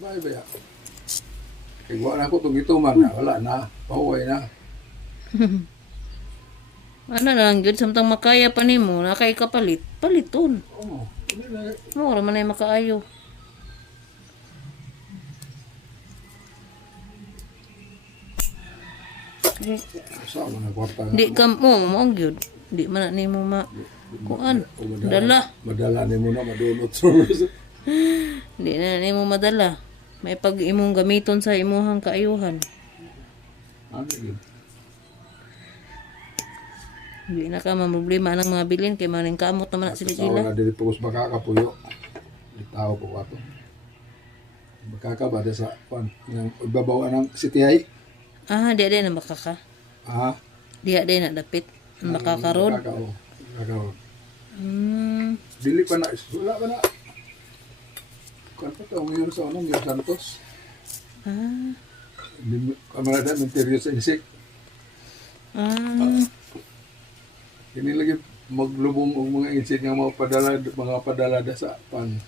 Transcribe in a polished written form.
Bye bye. Kaya wala ko itong ituman na. Wala na. Pahuway na. Ano na lang yun, samtang makaya pa nimo, nakay kapalit, paliton. Oo. Hindi na. Mura man ay makaayo. Saan mo na kwarta nga? Di ka mo, maong yun. Di man na nimo kuan, dala. Madala ni mo na madunot. Di na nimo madala. May pag imong gamiton sa imuhang kaayuhan. Ano yun? Di na ka problema ng mga bilin kay maning kamot naman na sila Kasawa sila. na dili pugos makakapuyo. Itaw po ato. Makakabada sa pan. Yung ibabawa ng CTI. Ah, di na makaka. Ah. Di na dapit. Makakaroon. Makakaroon. Dili pa na. Wala pa na. Kung pa ito, ngayon sa unang yung Santos. Ah. Kamarada, interior sa insik. Ah. Hindi lagi maglubong ang mga insik nga mga padala da sa pan.